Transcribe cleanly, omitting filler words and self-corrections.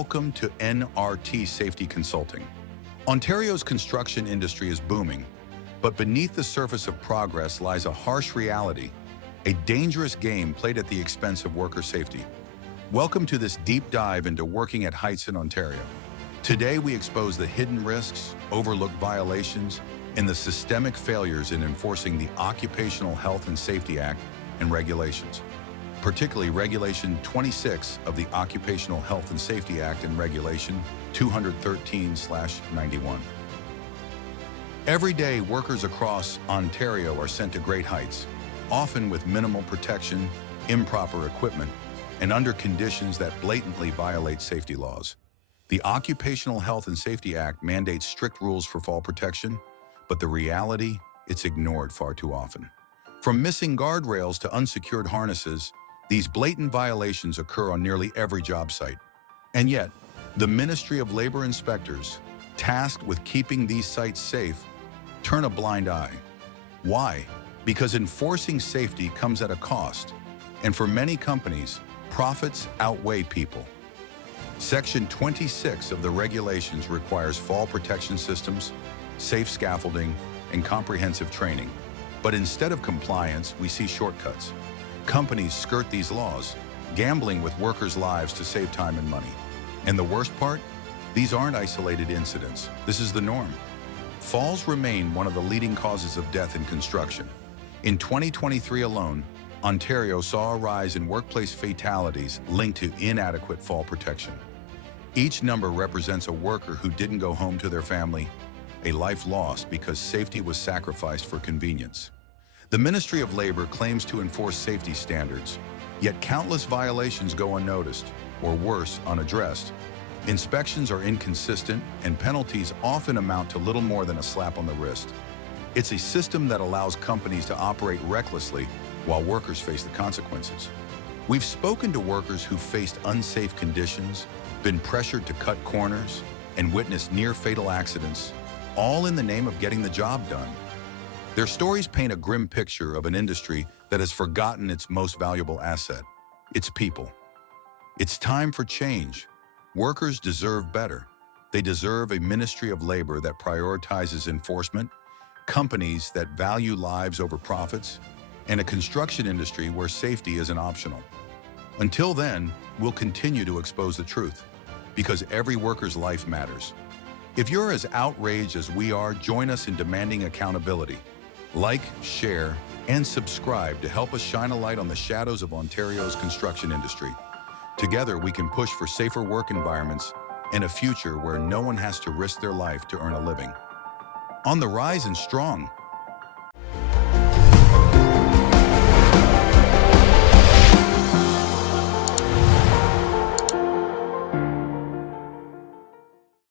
Welcome to NRT Safety Consulting. Ontario's construction industry is booming, but beneath the surface of progress lies a harsh reality, a dangerous game played at the expense of worker safety. Welcome to this deep dive into working at heights in Ontario. Today we expose the hidden risks, overlooked violations, and the systemic failures in enforcing the Occupational Health and Safety Act and regulations, particularly Regulation 26 of the Occupational Health and Safety Act and Regulation 213/91. Every day, workers across Ontario are sent to great heights, often with minimal protection, improper equipment, and under conditions that blatantly violate safety laws. The Occupational Health and Safety Act mandates strict rules for fall protection, but the reality, it's ignored far too often. From missing guardrails to unsecured harnesses, these blatant violations occur on nearly every job site. And yet, the Ministry of Labor inspectors, tasked with keeping these sites safe, turn a blind eye. Why? Because enforcing safety comes at a cost, and for many companies, profits outweigh people. Section 26 of the regulations requires fall protection systems, safe scaffolding, and comprehensive training. But instead of compliance, we see shortcuts. Companies skirt these laws, gambling with workers' lives to save time and money. And the worst part? These aren't isolated incidents. This is the norm. Falls remain one of the leading causes of death in construction. In 2023 alone, Ontario saw a rise in workplace fatalities linked to inadequate fall protection. Each number represents a worker who didn't go home to their family, a life lost because safety was sacrificed for convenience. The Ministry of Labor claims to enforce safety standards, yet countless violations go unnoticed, or worse, unaddressed. Inspections are inconsistent, and penalties often amount to little more than a slap on the wrist. It's a system that allows companies to operate recklessly while workers face the consequences. We've spoken to workers who faced unsafe conditions, been pressured to cut corners, and witnessed near-fatal accidents, all in the name of getting the job done. Their stories paint a grim picture of an industry that has forgotten its most valuable asset, its people. It's time for change. Workers deserve better. They deserve a Ministry of Labor that prioritizes enforcement, companies that value lives over profits, and a construction industry where safety isn't optional. Until then, we'll continue to expose the truth, because every worker's life matters. If you're as outraged as we are, join us in demanding accountability. Like, share, and subscribe to help us shine a light on the shadows of Ontario's construction industry. Together, we can push for safer work environments and a future where no one has to risk their life to earn a living. On the rise and strong,